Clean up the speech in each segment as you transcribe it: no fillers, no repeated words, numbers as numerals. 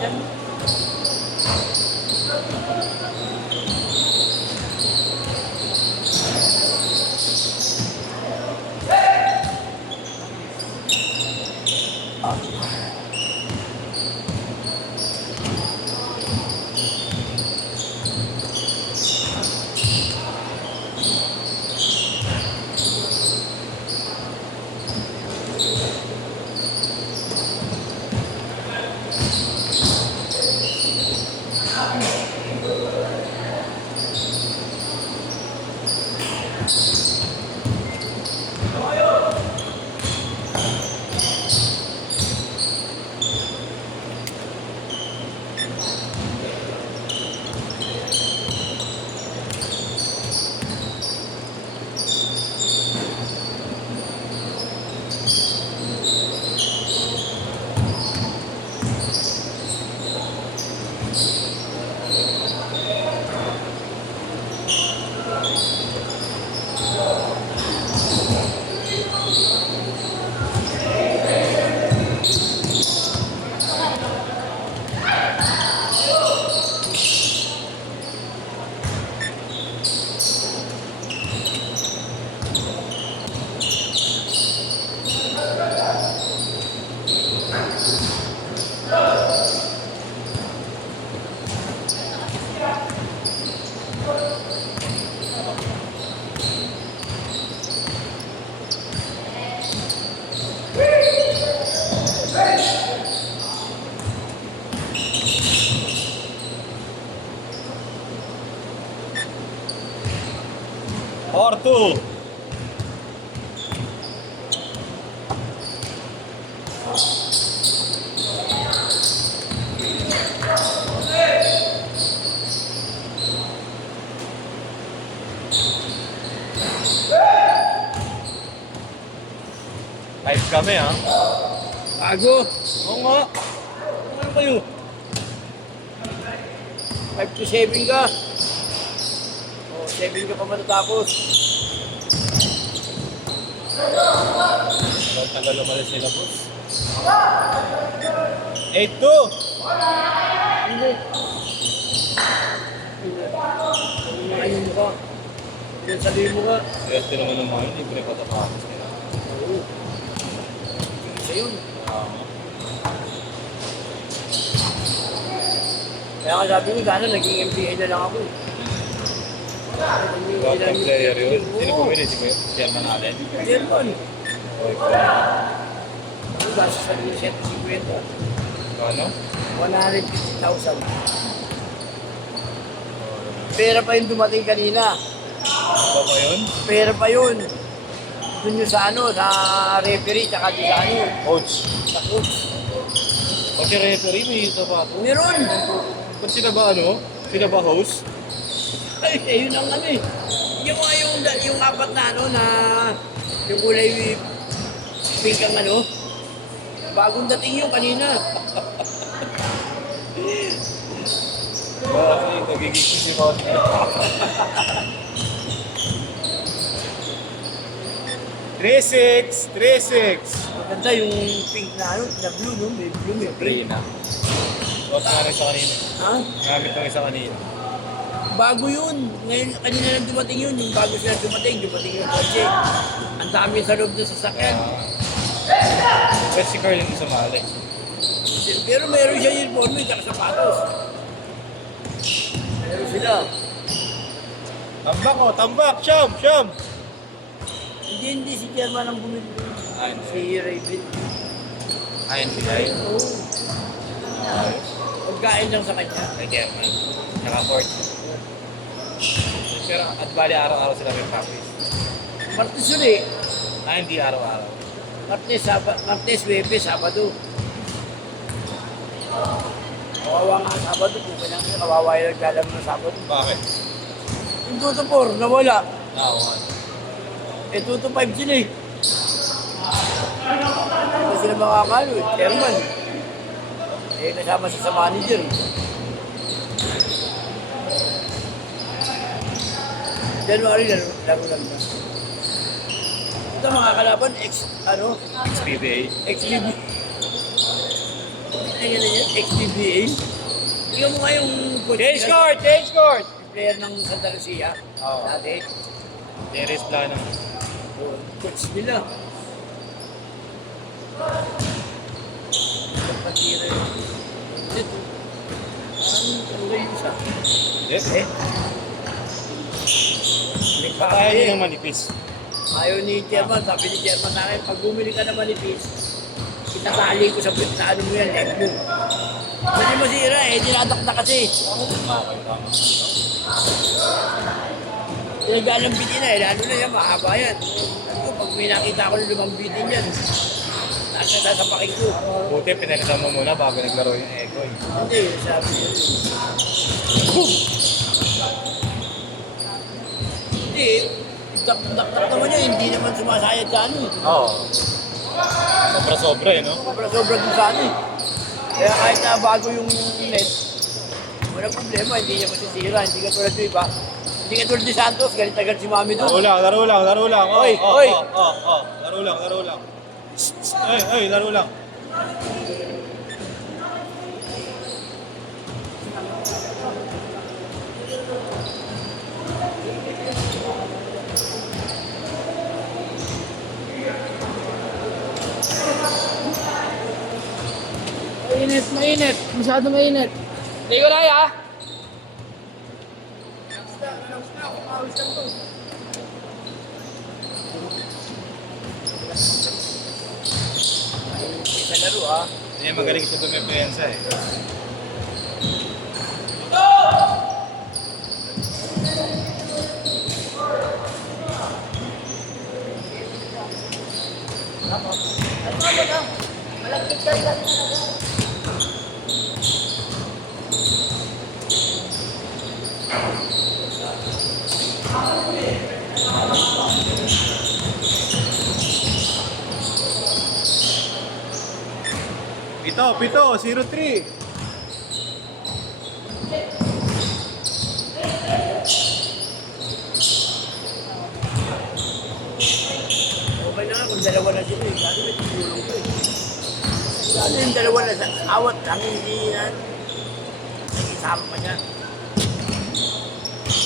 dyan. Orto! Live kami ha. Bago. Oo nga. Ano kayo? 5 to 7 ka. O, 7 ka pa matatapos. Tagal umalis sila, boss. 8-2! Hindi. Ayun mo ka. Yan sabihin mo ka. Swerte naman ng mga yun, hindi ko rin patapakos nila. Oo. Isa yun. Kaya nga sabi ko, sana naging MPA na lang ako. Backup player yun. Sino pumili? Si Chairman Allen? German. Okay po. Ano ba sa 150? Ano? 150,000. Pera pa yung dumating kanina. Ano ba yun? Pera pa yun. Doon yung sa ano, sa referee, tsaka di sa ano, Coach. sa coach. Pag referee, may ito pa ito. Meron. Ba't sila ba ano? Sila ba host? Ay, yun ang ano eh. Yung apat na ano na yung kulay pink ang ano. Bagong dating yun kanina. Kasi nagiging si Boss. 3-6! 3-6! Maganda yung pink na ano, na blue no, may blue, may green. Rina. Suot nga rin sa kanina. Ha? Gamit ng isa kanina. Bago yun. Ngayon, kanina lang dumating yun. Yung bago sila dumating yung kotse. Ang dami sa loob ng sasakyan. But si Carl yung sumali. Pero meron siya yung uniform, tsaka sapatos. Meron sila. Tambak o! Tambak! Siyam! Siyam! Hindi si German ang bumili. Ayun. Si Raven. Ayun si Guy. Oo. Pagkain lang sa kanya. Kay German. Tsaka Ford. Pero at bali araw-araw sila may practice. Martes yun eh. Hindi araw-araw. Martes, Webes, Sabado. Kawawa nga Sabado. Kung kanyang kawawa yung naglalaro ng Sabado. Bakit? Yung 2-4, nawala. Oo. Eh, 2-5 sila eh. Hindi sila makakalo eh. Chairman. Eh, kasama siya sa manager. January, laro lang na. Ito mga kalaban, ex-PBA. XPBA. Ex-PBA. Tingnan niya, XPBA. Tingnan mo nga yung Change court! Change court! player ng Santa Lucia. Oo. Dati. Teres Plano. Coach nila. Patira yun. Ito. Ano yun siya? Yes? Eh? Kaya niya ng manipis. Ayaw ni Chairman, sabi ni Chairman sa akin, pag bumili ka ng manipis, itatali ko sa ano mo yan, leg mo. Hindi masira eh, dinadak na kasi. Tinagalang bitin na eh, lalo na yan, mahaba yan. Sabi ko, pag may nakita ko ng lumang bitin yan, sasapakin ko. Buti, pinalitan mo muna bago naglaro yung Ego eh. Hindi, sabi niya. Boom! Hindi, dakdak naman yun, hindi naman sumasayad sa ano eh. Oo. Sobra-sobra eh, no? Sobra dun sa ano eh. Kaya kahit na bago yung net, walang problema, hindi niya masisira, hindi ka tulad yung iba. Hindi ka tulad ni Santos, galit na galit si Mami doon. Laro lang. Oh, Oy, oh, oy. Oh. Laro lang. Ay, laro lang. Mainit. Masyado mainit. Hindi ko na ya. Sa laro ha. Hindi magaling siya dumipensa eh. Pito, 0-3. Okay na nga kung dalawa na sila eh. Lalo may tumulong ko eh. Lalo yung dalawa na sa awat lang, hindi na nag-isama pa niya.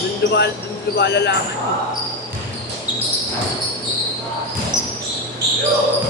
Doon lumalalaman eh. Oo.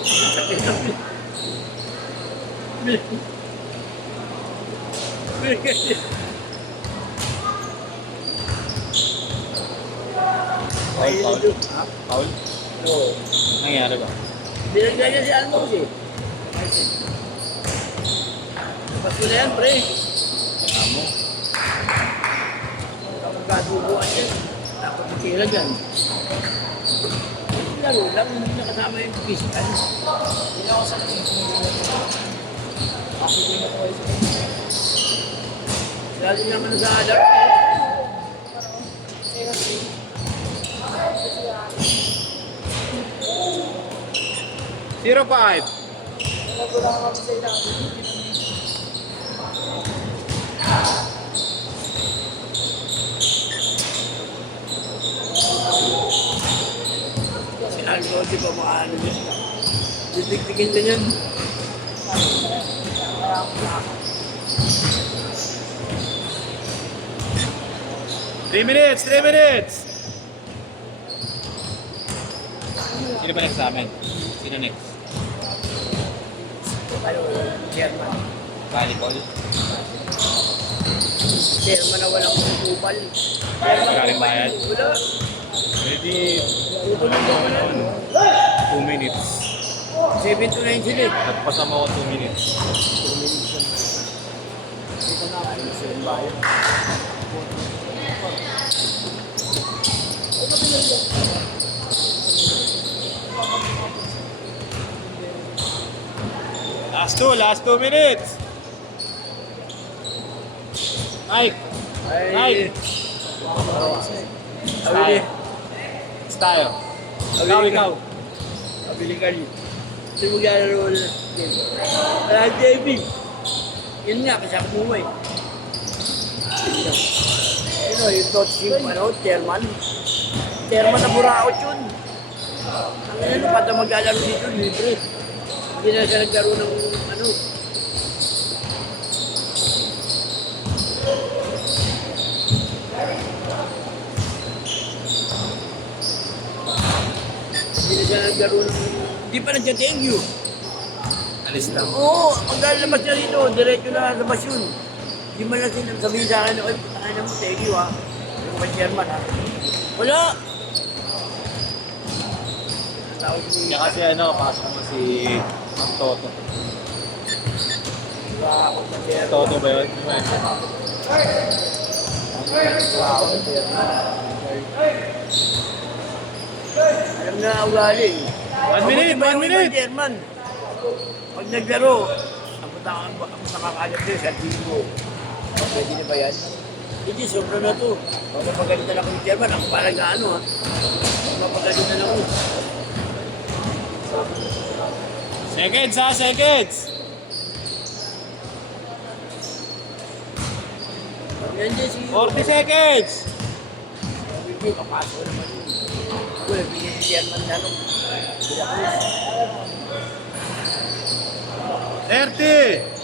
Sakit. Ay, ito. Ha? Paul? Oo. Nangyari ba? Binagay niya si Almos eh. Pasko na yan, pre. Amo. Kapag kadubuan yan, dapat matira dyan. Laro lang, hindi nakasama yung physical. Hindi ako sa lalo naman sa alert eh. Zero 5. Si Aldo, di ba maano niya? Titigtigin na yan. Three minutes. Sino ba next sa amin? Sino next? Ano, chairman. Volleyball? Chairman na walang kupal. Wala rin bayad? Wala. Pwede Tutulong ka wala. 2 minutes. 7 to 9 sila eh. Nagpasama ko 2 minutes. Ito na ako sa bayan. Last 2 minutes. Mike. Ay. Abili. Tayo. Ikaw. Abili ka rin. Kasi maglalaro na. Wala JB. Yun nga, kasama mo eh. Ano, yung Totsi, chairman. Chairman na Buraot yun. Ang ano, pata maglalaro dito, libre. Hindi na siya naglaro ng ano. Hindi na siya naglaro ng... Hindi pa nandiyan thank you. Alis lang. Oo, pag lalabas niya rito, diretso na labas yun. Hindi man lang sila sabihin sa akin, ay, putahan na mo, thank you ha. Yung pa chairman ha. Wala. Tawag ni... Kaya kasi ano, pasok mo si Mang Toto. Wala ako sa chairman. Toto ba yun? Wala ako sa chairman. Alam na ugali. 1 minute, 1 minute! Chairman. Pag naglaro, ang nakakalat din sa team mo. Pwede na ba yan? Hindi, sobra na to. Pag napagalitan ako ng chairman, ako parang ano ha. Pag napagalitan ako. Seconds ha, seconds! Yan din si... 40 seconds! Hindi, papasok naman yun. Ako, nabigyan si chairman na nung... Sila Cruz. 30!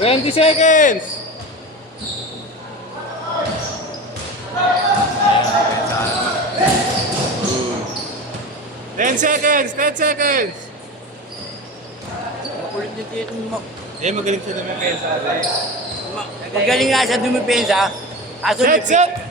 Twenty seconds! Ten seconds! 10 seconds! Makulit na dito. Eh, magaling siya naman kaya sa atin. Magaling nga siya dumipensa. Aso Set, set!